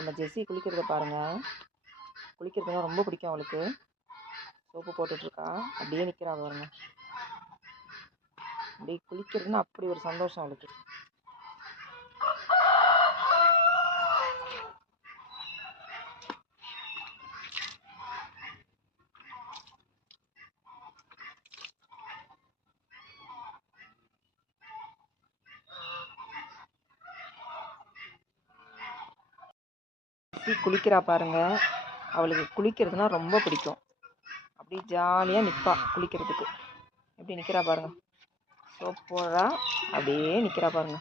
நம்ம ஜெஸ்ஸி குளிக்கிறத பாருங்கள். குளிக்கிறதுனா ரொம்ப பிடிக்கும் அவளுக்கு. சோப்பு போட்டுட்ருக்கா, அப்படியே நிற்கிறா பாருங்க. அப்படியே குளிக்கிறதுனா அப்படி ஒரு சந்தோஷம் அவளுக்கு. குளிக்கிறா பாருங்க. அவளுக்கு குளிக்கிறதுனா ரொம்ப பிடிக்கும். அப்படியே ஜாலியாக நிற்பா குளிக்கிறதுக்கு. எப்படி நிற்கிறா பாருங்க. சோப்பு போடுறா, அப்படியே நிற்கிறா பாருங்க.